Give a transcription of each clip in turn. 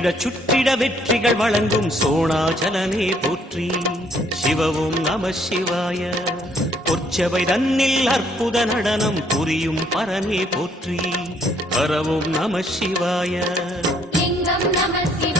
சுற்றிட சுற்றிட வெற்றிகள் வழங்கும் சோணாச்சலனே போற்றி. சிவவும் நம சிவாய. பொற்சவை தன்னில் அற்புத நடனம் புரியும் பரமே போற்றி. ஹரவும் நம சிவாய. நம சிவாய.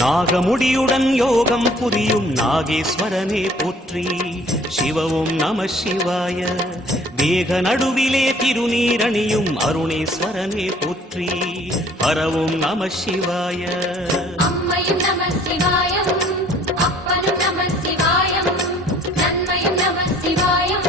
நாகமுடியுடன் யோகம் புரியும் நாகேஸ்வரனே போற்றி சிவவும் நம சிவாய வேக நடுவிலே திருநீரணியும் அருணேஸ்வரனே போற்றி ஹரவும் நம சிவாய அம்மையும் நம சிவாயம் அப்பனும் நம சிவாயம் நன்மையும் நம சிவாயம்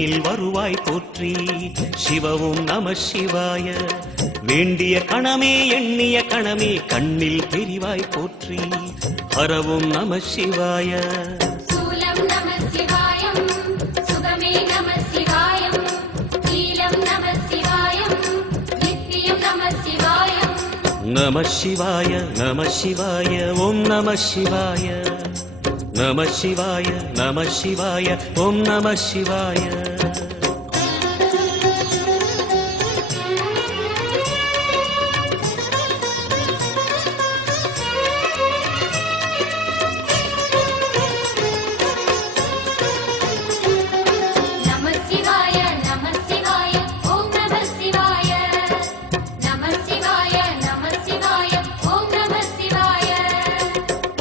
விண்ணில் வருவாய் போற்றி. சிவவும் நம சிவாய. வேண்டிய கணமே எண்ணிய கணமே கண்ணில் தெரிவாய் போற்றி. ஹரவும் நம சிவாய. நம சிவாய நம சிவாய ஓம் நம சிவாய. நம சிவாய நம சிவாய ஓம் நம சிவாய.